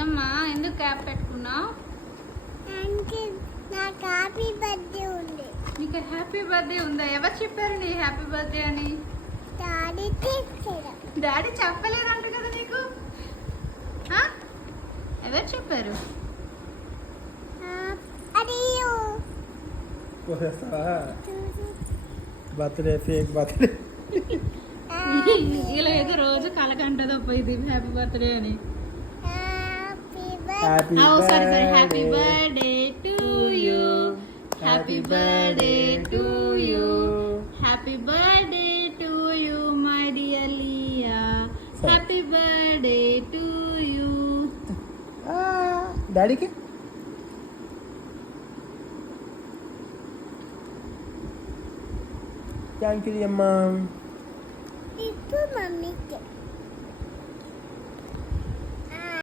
ఏమ్మా ఎందుకు క్యాప్ పెట్టుకున్నావు? అంటే నాకు హ్యాపీ బర్త్డే ఉంది. నీకు హ్యాపీ బర్త్డే ఉందా? ఎవరు చెప్పారు నీ హ్యాపీ బర్త్డే అని? డాడీ చేశారు. డాడీ చెప్పలేదంట కదా నీకు? ఆ? ఎవరు చెప్పారు? అడియో పోసేస్తావా? Birthday fake birthday. ఇలా ఏదో రోజు కలకంటదో పోయింది హ్యాపీ బర్త్డే అని. హ్యాపీ సరే సరే happy birthday to you, happy birthday to you, happy birthday to you my dear Liya, happy birthday to you. డాడీకి థ్యాంక్ యూ అమ్మా. ఇప్పుడు మమ్మీకి